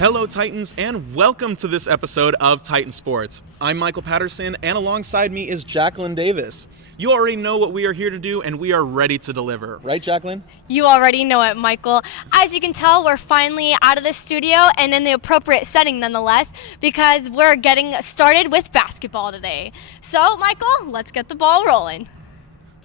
Hello Titans, and welcome to this episode of Titan Sports. I'm Michael Patterson, and alongside me is Jacqueline Davis. You already know what we are here to do, and we are ready to deliver. Right, Jacqueline? You already know it, Michael. As you can tell, we're finally out of the studio and in the appropriate setting nonetheless, because we're getting started with basketball today. So, Michael, let's get the ball rolling.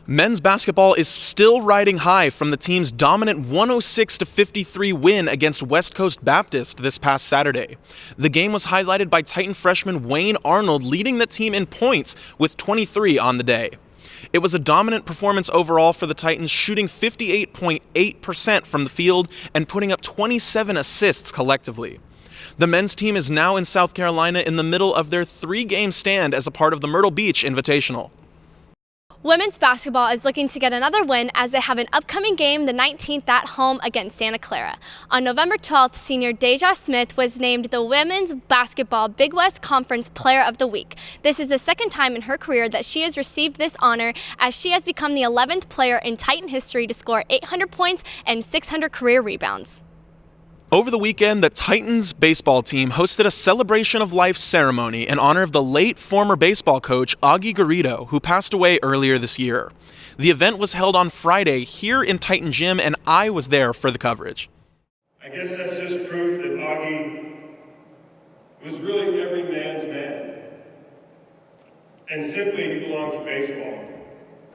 Men's basketball is still riding high from the team's dominant 106-53 win against West Coast Baptist this past Saturday. The game was highlighted by Titan freshman Wayne Arnold leading the team in points with 23 on the day. It was a dominant performance overall for the Titans, shooting 58.8% from the field and putting up 27 assists collectively. The men's team is now in South Carolina in the middle of their 3-game stand as a part of the Myrtle Beach Invitational. Women's basketball is looking to get another win as they have an upcoming game the 19th at home against Santa Clara. On November 12th, senior Deja Smith was named the Women's Basketball Big West Conference Player of the Week. This is the second time in her career that she has received this honor, as she has become the 11th player in Titan history to score 800 points and 600 career rebounds. Over the weekend, the Titans baseball team hosted a celebration of life ceremony in honor of the late former baseball coach Augie Garrido, who passed away earlier this year. The event was held on Friday here in Titan Gym, and I was there for the coverage. I guess that's just proof that Augie was really every man's man. And simply, he belongs to baseball.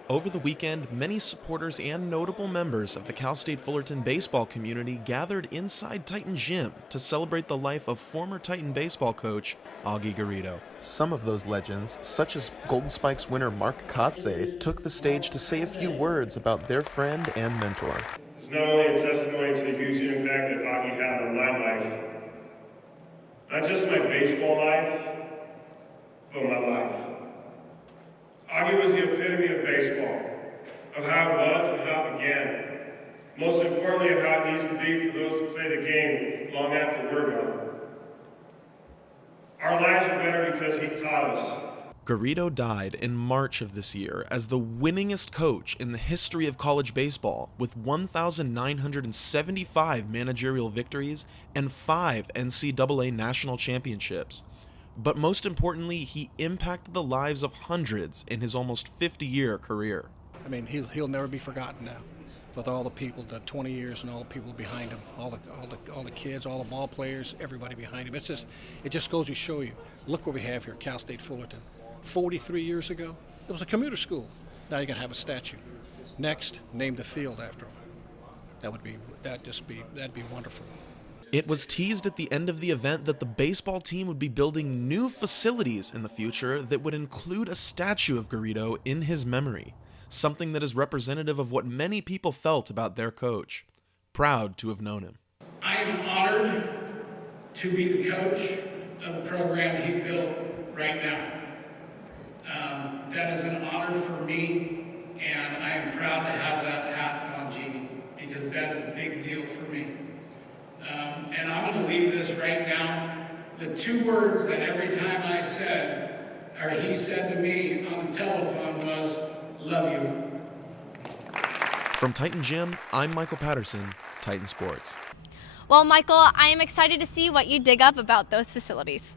Over the weekend, many supporters and notable members of the Cal State Fullerton baseball community gathered inside Titan Gym to celebrate the life of former Titan baseball coach Augie Garrido. Some of those legends, such as Golden Spikes winner Mark Kotze, took the stage to say a few words about their friend and mentor. It's not only a testimony to the huge impact that Augie had on my life, not just my baseball life, but my life. Augie was the epitome of baseball, of how it was and how it began. Most importantly, of how it needs to be for those who play the game long after we're gone. Our lives are better because he taught us. Garrido died in March of this year as the winningest coach in the history of college baseball, with 1,975 managerial victories and 5 NCAA national championships. But most importantly, he impacted the lives of hundreds in his almost 50-year career. I mean, he'll never be forgotten now, with all the people, the 20 years, and all the people behind him, all the kids, all the ball players, everybody behind him. It just goes to show you. Look what we have here, Cal State Fullerton. 43 years ago, it was a commuter school. Now you're gonna have a statue. Next, name the field after him. That'd be wonderful. It was teased at the end of the event that the baseball team would be building new facilities in the future that would include a statue of Garrido in his memory, something that is representative of what many people felt about their coach. Proud to have known him. I am honored to be the coach of the program he built right now. That is an honor for me, and I am proud to have that hat on, Jeannie, because that is a big deal for me. And I'm going to leave this right now. The 2 words that every time I said, or he said to me on the telephone was, love you. From Titan Gym, I'm Michael Patterson, Titan Sports. Well, Michael, I am excited to see what you dig up about those facilities.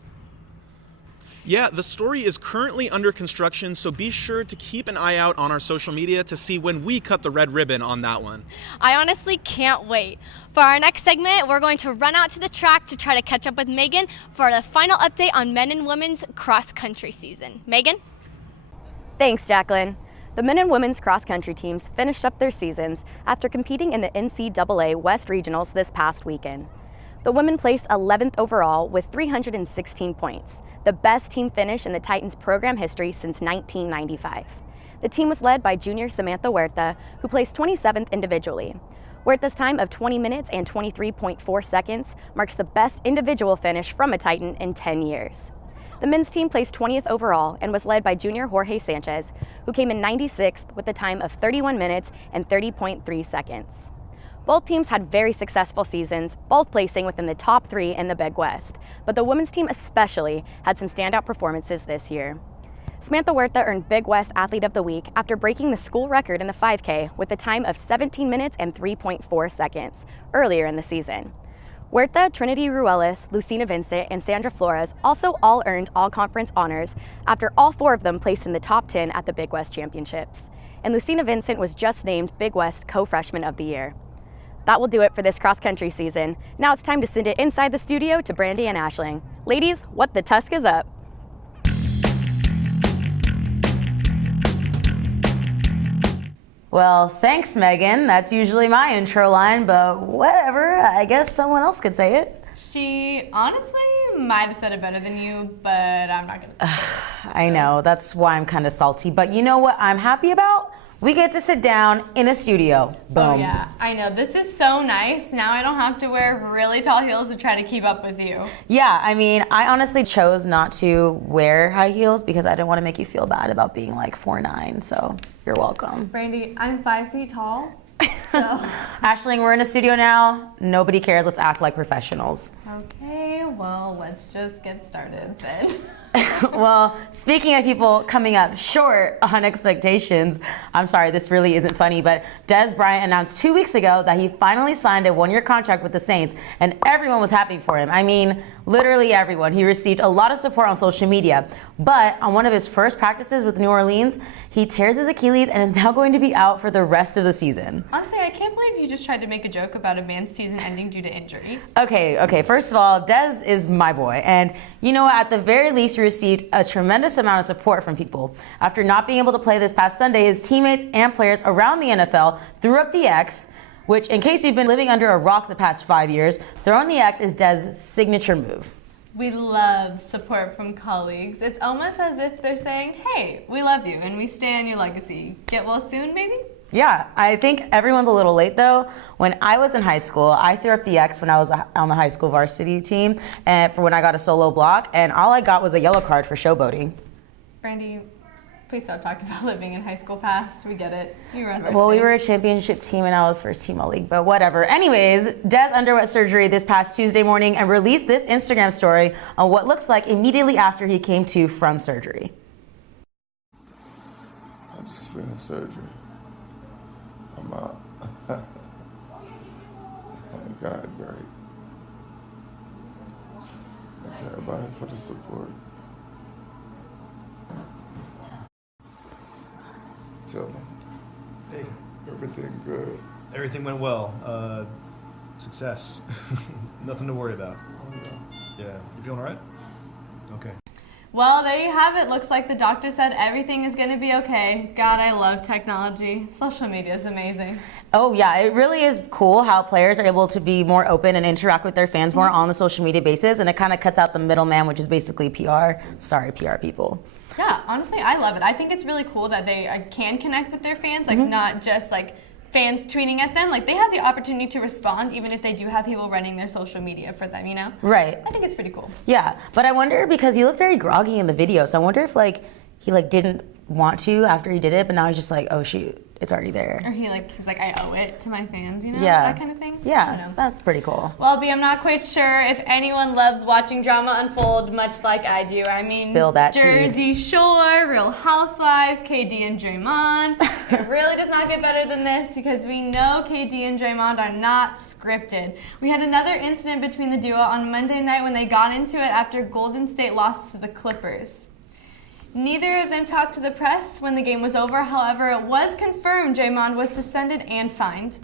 Yeah, the story is currently under construction, so be sure to keep an eye out on our social media to see when we cut the red ribbon on that one. I honestly can't wait. For our next segment, we're going to run out to the track to try to catch up with Megan for the final update on men and women's cross-country season. Megan? Thanks, Jacqueline. The men and women's cross-country teams finished up their seasons after competing in the NCAA West Regionals this past weekend. The women placed 11th overall with 316 points, the best team finish in the Titans program history since 1995. The team was led by junior Samantha Huerta, who placed 27th individually. Huerta's time of 20 minutes and 23.4 seconds marks the best individual finish from a Titan in 10 years. The men's team placed 20th overall and was led by junior Jorge Sanchez, who came in 96th with a time of 31 minutes and 30.3 seconds. Both teams had very successful seasons, both placing within the top 3 in the Big West, but the women's team especially had some standout performances this year. Samantha Huerta earned Big West Athlete of the Week after breaking the school record in the 5K with a time of 17 minutes and 3.4 seconds earlier in the season. Huerta, Trinity Ruelas, Lucina Vincent, and Sandra Flores also all earned all-conference honors after all 4 of them placed in the top 10 at the Big West Championships. And Lucina Vincent was just named Big West Co-Freshman of the Year. That will do it for this cross-country season. Now it's time to send it inside the studio to Brandy and Ashling. Ladies, what the Tusk is up? Well, thanks, Megan. That's usually my intro line, but whatever. I guess someone else could say it. She honestly might have said it better than you, but I'm not gonna say it. I know, that's why I'm kind of salty. But you know what I'm happy about? We get to sit down in a studio. Boom. Oh yeah, I know. This is so nice. Now I don't have to wear really tall heels to try to keep up with you. Yeah, I mean, I honestly chose not to wear high heels because I didn't want to make you feel bad about being like 4'9", so you're welcome. Brandy, I'm 5 feet tall, so. Ashling, we're in a studio now. Nobody cares. Let's act like professionals. Okay, well, let's just get started then. Well, speaking of people coming up short on expectations, I'm sorry, this really isn't funny, but Des Bryant announced 2 weeks ago that he finally signed a 1-year contract with the Saints, and everyone was happy for him. I mean, literally everyone. He received a lot of support on social media, but on one of his first practices with New Orleans, he tears his Achilles and is now going to be out for the rest of the season. Honestly, I can't believe you just tried to make a joke about a man's season ending due to injury. Okay, first of all, Des is my boy, and you know what, at the very least, he received a tremendous amount of support from people. After not being able to play this past Sunday, his teammates and players around the NFL threw up the X, which, in case you've been living under a rock the past 5 years, throwing the X is Des' signature move. We love support from colleagues. It's almost as if they're saying, hey, we love you and we stand your legacy. Get well soon, maybe? Yeah, I think everyone's a little late though. When I was in high school, I threw up the X when I was on the high school varsity team and for when I got a solo block, and all I got was a yellow card for showboating. Brandy, please stop talking about living in high school past. We get it. You run varsity. Well, we were a championship team and I was first team all league, but whatever. Anyways, Des underwent surgery this past Tuesday morning and released this Instagram story on what looks like immediately after he came to from surgery. I just finished surgery. I'm out. Thank God, great. Thank everybody for the support. Tell them. Hey. Everything good. Everything went well. Success. Nothing to worry about. Oh, yeah. Yeah. You feeling all right? Okay. Well, there you have it. Looks like the doctor said everything is going to be okay. God, I love technology. Social media is amazing. Oh yeah, it really is cool how players are able to be more open and interact with their fans more on the social media basis, and it kind of cuts out the middleman, which is basically PR. Sorry, PR people. Yeah, honestly, I love it. I think it's really cool that they can connect with their fans, like not just like fans tweeting at them. Like they have the opportunity to respond even if they do have people running their social media for them, you know? Right. I think it's pretty cool. Yeah, but I wonder because he looked very groggy in the video, so I wonder if like he like didn't want to after he did it, but now he's just like, oh shoot, it's already there. Or he's like, I owe it to my fans, you know? Yeah. That kind of thing. Yeah, that's pretty cool. Well, B, I'm not quite sure if anyone loves watching drama unfold much like I do. I mean, Spill that tea. Jersey Shore, Real Housewives, KD and Draymond. It really does not get better than this because we know KD and Draymond are not scripted. We had another incident between the duo on Monday night when they got into it after Golden State lost to the Clippers. Neither of them talked to the press when the game was over. However, it was confirmed Draymond was suspended and fined.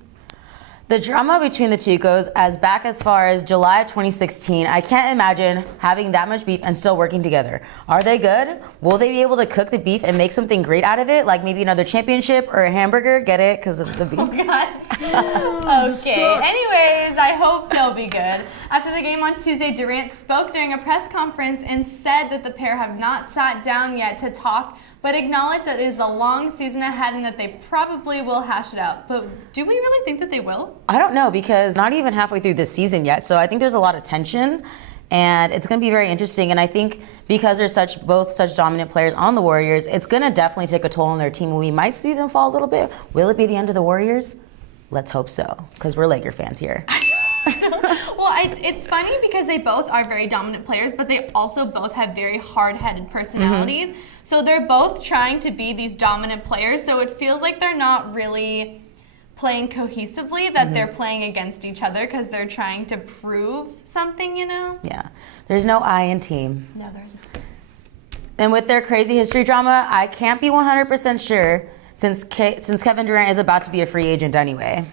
The drama between the two goes as back as far as July of 2016. I can't imagine having that much beef and still working together. Are they good? Will they be able to cook the beef and make something great out of it? Like maybe another championship or a hamburger? Get it? Because of the beef? Oh, God. Okay. Anyways, I hope they'll be good. After the game on Tuesday, Durant spoke during a press conference and said that the pair have not sat down yet to talk, but acknowledged that it is a long season ahead and that they probably will hash it out. But do we really think that they will? I don't know, because not even halfway through this season yet, so I think there's a lot of tension, and it's going to be very interesting. And I think because there's both such dominant players on the Warriors, it's going to definitely take a toll on their team. We might see them fall a little bit. Will it be the end of the Warriors? Let's hope so, because we're Laker fans here. Well, it's funny because they both are very dominant players, but they also both have very hard-headed personalities. So they're both trying to be these dominant players, so it feels like they're not really playing cohesively, that they're playing against each other because they're trying to prove something, you know? Yeah. There's no I in team. No, there's not. And with their crazy history drama, I can't be 100% sure since Kevin Durant is about to be a free agent anyway.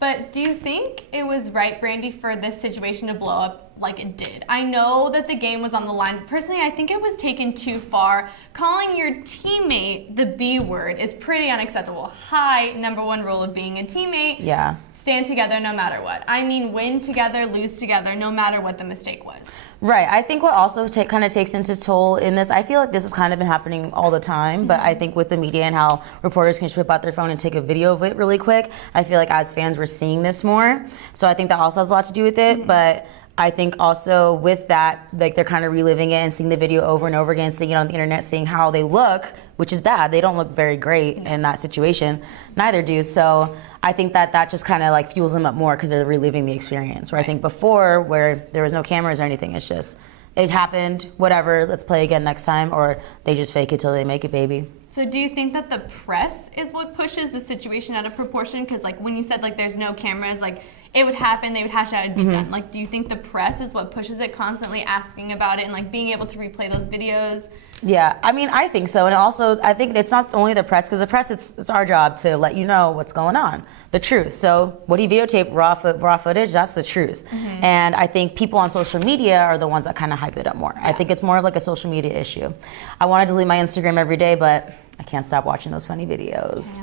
But do you think it was right, Brandy, for this situation to blow up like it did? I know that the game was on the line. Personally, I think it was taken too far. Calling your teammate the B word is pretty unacceptable. High #1 rule of being a teammate. Yeah. Stand together no matter what. I mean, win together, lose together, no matter what the mistake was. Right. I think what also kind of takes into toll in this, I feel like this has kind of been happening all the time, but I think with the media and how reporters can just whip out their phone and take a video of it really quick, I feel like as fans we're seeing this more. So I think that also has a lot to do with it, but I think also with that, like they're kind of reliving it and seeing the video over and over again, seeing it on the internet, seeing how they look, which is bad. They don't look very great in that situation. Neither do. So I think that just kind of like fuels them up more because they're reliving the experience. Where I think before, where there was no cameras or anything, it's just, it happened, whatever, let's play again next time, or they just fake it till they make it, baby. So do you think that the press is what pushes the situation out of proportion? Because like when you said like there's no cameras, like it would happen, they would hash out, it'd be done. Like, do you think the press is what pushes it, constantly asking about it and like being able to replay those videos? Yeah, I mean, I think so. And also, I think it's not only the press, because the press, it's our job to let you know what's going on, the truth. So what he videotaped, raw footage, that's the truth. And I think people on social media are the ones that kind of hype it up more. I think it's more of like a social media issue. I want to delete my Instagram every day, but I can't stop watching those funny videos.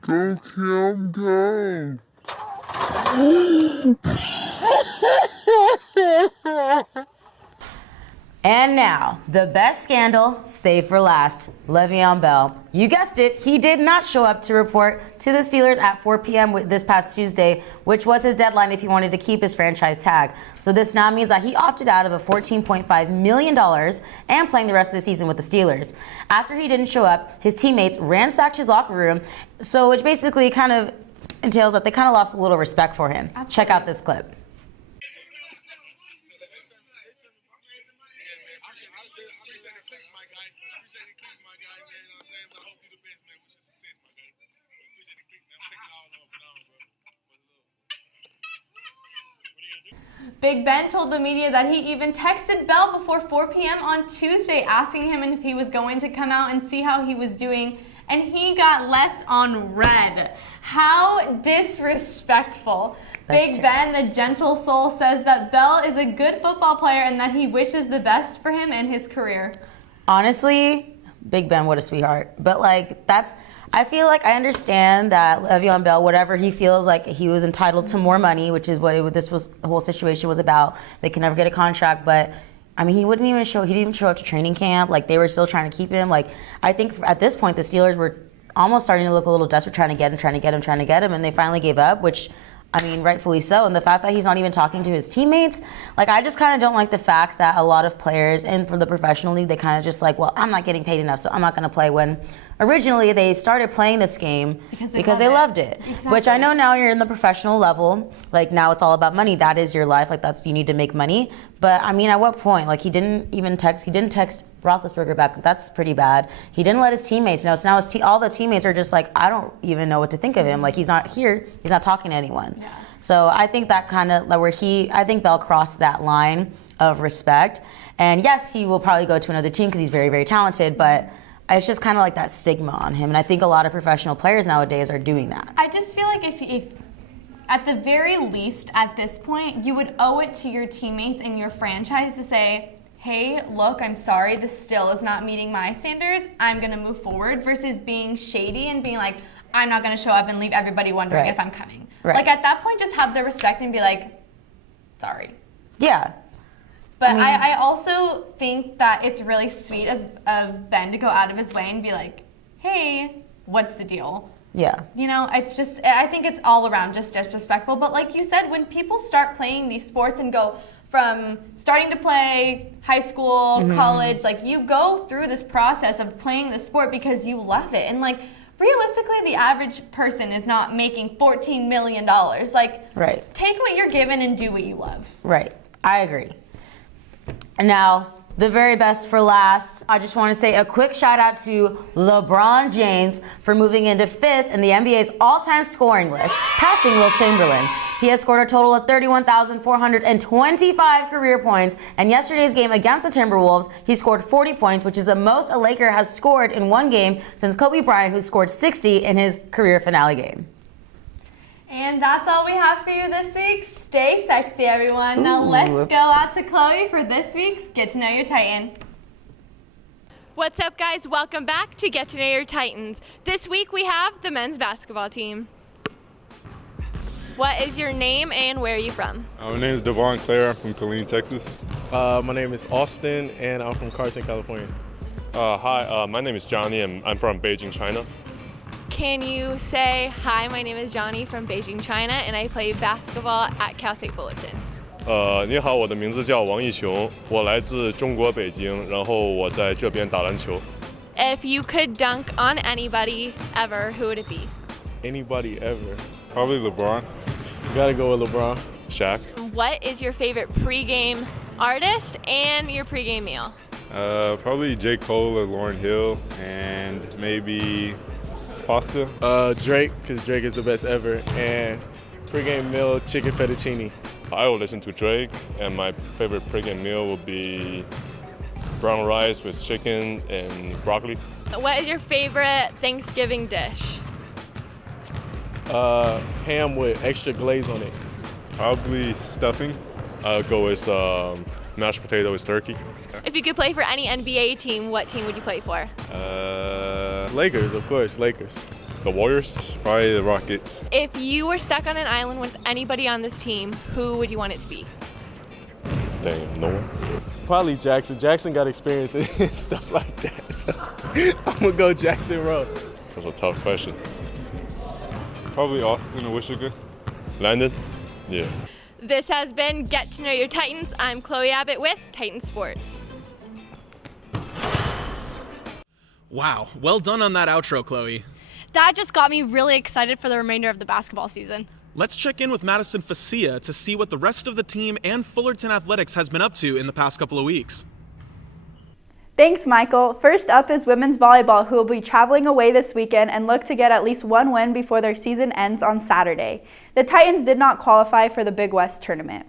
Go, Kim, go. And now, the best scandal, saved for last, Le'Veon Bell. You guessed it, he did not show up to report to the Steelers at 4 p.m. this past Tuesday, which was his deadline if he wanted to keep his franchise tag. So this now means that he opted out of a $14.5 million and playing the rest of the season with the Steelers. After he didn't show up, his teammates ransacked his locker room, so which basically kind of entails that they kind of lost a little respect for him. Absolutely. Check out this clip. Big Ben told the media that he even texted Bell before 4 p.m. on Tuesday asking him if he was going to come out and see how he was doing, and he got left on red. How disrespectful. Big Ben, the gentle soul, says that Bell is a good football player and that he wishes the best for him in his career. Honestly, Big Ben, what a sweetheart. But like, I feel like I understand that Le'Veon Bell, whatever he feels like he was entitled to more money, which is what the whole situation was about. They can never get a contract, but I mean, he didn't even show up to training camp. Like, they were still trying to keep him. Like, I think at this point, the Steelers were almost starting to look a little desperate, trying to get him, and they finally gave up, which, I mean, rightfully so. And the fact that he's not even talking to his teammates, like, I just kind of don't like the fact that a lot of players, and for the professional league, they kind of just like, well, I'm not getting paid enough, so I'm not going to play, when originally they started playing this game because they loved it. Exactly. Which I know now you're in the professional level, like now it's all about money. That is your life, like you need to make money. But I mean, at what point? Like he didn't text Roethlisberger back. That's pretty bad. He didn't let his teammates know. So now all the teammates are just like, I don't even know what to think of him. Like he's not here. He's not talking to anyone. Yeah. So I think that kind of like I think Bell crossed that line of respect. And yes, he will probably go to another team because he's very, very talented, but it's just kind of like that stigma on him. And I think a lot of professional players nowadays are doing that. I just feel like if at the very least at this point, you would owe it to your teammates and your franchise to say, hey, look, I'm sorry, this still is not meeting my standards. I'm going to move forward, versus being shady and being like, I'm not going to show up and leave everybody wondering if I'm coming. Right. Like at that point, just have the respect and be like, sorry. Yeah. But I also think that it's really sweet of Ben to go out of his way and be like, hey, what's the deal? Yeah. You know, it's just, I think it's all around just disrespectful. But like you said, when people start playing these sports and go from starting to play high school, college, like you go through this process of playing the sport because you love it. And like, realistically, the average person is not making $14 million. Like, take what you're given and do what you love. Right. I agree. And now, the very best for last. I just want to say a quick shout out to LeBron James for moving into 5th in the NBA's all-time scoring list, passing Wilt Chamberlain. He has scored a total of 31,425 career points, and yesterday's game against the Timberwolves, he scored 40 points, which is the most a Laker has scored in one game since Kobe Bryant, who scored 60 in his career finale game. And that's all we have for you this week. Stay sexy, everyone. Now let's go out to Chloe for this week's Get to Know Your Titan. What's up, guys? Welcome back to Get to Know Your Titans. This week we have the men's basketball team. What is your name and where are you from? My name is Devon Clare. I'm from Killeen, Texas. My name is Austin, and I'm from Carson, California. Hi, my name is Johnny, and I'm from Beijing, China. Can you say, hi, my name is Johnny from Beijing, China, and I play basketball at Cal State Fullerton. 你好，我的名字叫王义雄，我来自中国北京，然后我在这边打篮球。If you could dunk on anybody ever, who would it be? Anybody ever? Probably LeBron. Gotta go with LeBron. Shaq. What is your favorite pregame artist and your pregame meal? Probably J. Cole or Lauryn Hill, and maybe pasta. Drake, because Drake is the best ever, and pregame meal, chicken fettuccine. I will listen to Drake, and my favorite pregame meal will be brown rice with chicken and broccoli. What is your favorite Thanksgiving dish? Ham with extra glaze on it. Probably stuffing. I'll go with mashed potato with turkey. If you could play for any NBA team, what team would you play for? Lakers, of course, Lakers. The Warriors? Probably the Rockets. If you were stuck on an island with anybody on this team, who would you want it to be? Dang, no one. Probably Jackson. Jackson got experience in stuff like that, so I'm gonna go Jackson Rowe. That's a tough question. Probably Austin or Wichita. Landon? Yeah. This has been Get to Know Your Titans. I'm Chloe Abbott with Titan Sports. Wow, well done on that outro, Chloe. That just got me really excited for the remainder of the basketball season. Let's check in with Madison Facia to see what the rest of the team and Fullerton Athletics has been up to in the past couple of weeks. Thanks, Michael. First up is women's volleyball, who will be traveling away this weekend and look to get at least one win before their season ends on Saturday. The Titans did not qualify for the Big West tournament.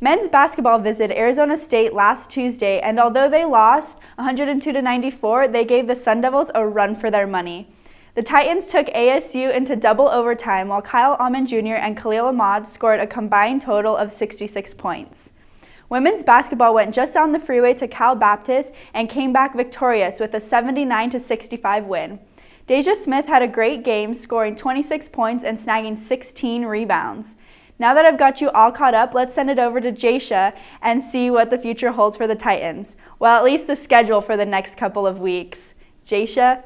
Men's basketball visited Arizona State last Tuesday, and although they lost 102-94, they gave the Sun Devils a run for their money. The Titans took ASU into double overtime, while Kyle Almond Jr. and Khalil Ahmad scored a combined total of 66 points. Women's basketball went just down the freeway to Cal Baptist and came back victorious with a 79-65 win. Deja Smith had a great game, scoring 26 points and snagging 16 rebounds. Now that I've got you all caught up, let's send it over to Jasha and see what the future holds for the Titans. Well, at least the schedule for the next couple of weeks. Jasha?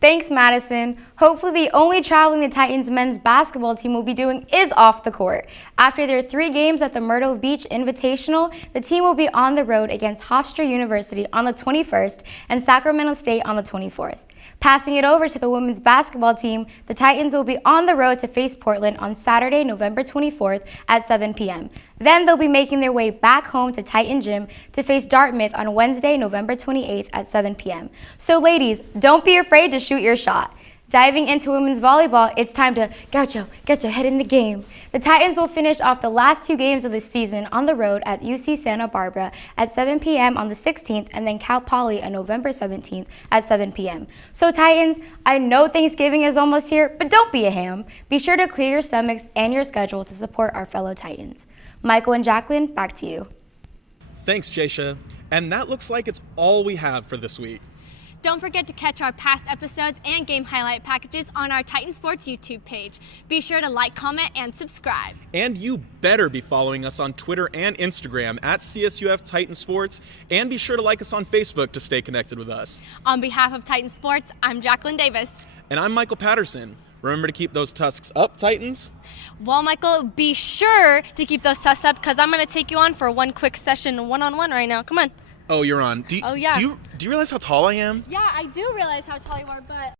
Thanks, Madison. Hopefully the only traveling the Titans men's basketball team will be doing is off the court. After their 3 games at the Myrtle Beach Invitational, the team will be on the road against Hofstra University on the 21st and Sacramento State on the 24th. Passing it over to the women's basketball team, the Titans will be on the road to face Portland on Saturday, November 24th at 7 p.m. Then they'll be making their way back home to Titan Gym to face Dartmouth on Wednesday, November 28th at 7 p.m. So ladies, don't be afraid to shoot your shot. Diving into women's volleyball, it's time to get your head in the game. The Titans will finish off the last 2 games of the season on the road at UC Santa Barbara at 7 p.m. on the 16th and then Cal Poly on November 17th at 7 p.m. So Titans, I know Thanksgiving is almost here, but don't be a ham. Be sure to clear your stomachs and your schedule to support our fellow Titans. Michael and Jacqueline, back to you. Thanks, Jasha. And that looks like it's all we have for this week. Don't forget to catch our past episodes and game highlight packages on our Titan Sports YouTube page. Be sure to like, comment, and subscribe. And you better be following us on Twitter and Instagram at CSUF Titan Sports, and be sure to like us on Facebook to stay connected with us. On behalf of Titan Sports, I'm Jacqueline Davis. And I'm Michael Patterson. Remember to keep those tusks up, Titans. Well, Michael, be sure to keep those tusks up because I'm going to take you on for one quick session one-on-one right now. Come on. Oh, you're on. Oh, yeah. Do you realize how tall I am? Yeah, I do realize how tall you are, but